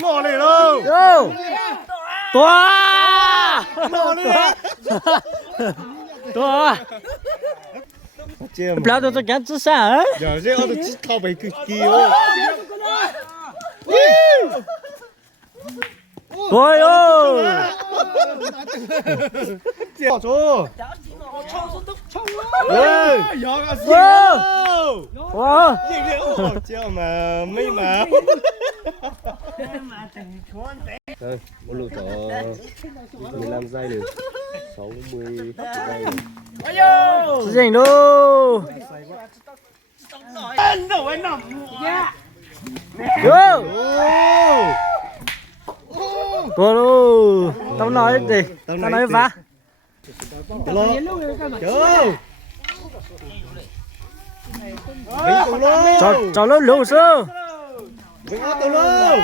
Ngộ này đâu. Tua. Tua. Lão tôi kén chứ sao ấy? Giờ sẽ ăn được thao bầy cực kỳ ô. Ôi ơi. Chào chú. Wow. Chào mà mấy mà. Đây, một lượt có 15 giây được. 60 giây. Sự dành đô. Vô. Cô đô. Tao nói gì? Tao nói phá. Cháu nó lũ sơ. Vĩnh áo tàu lô.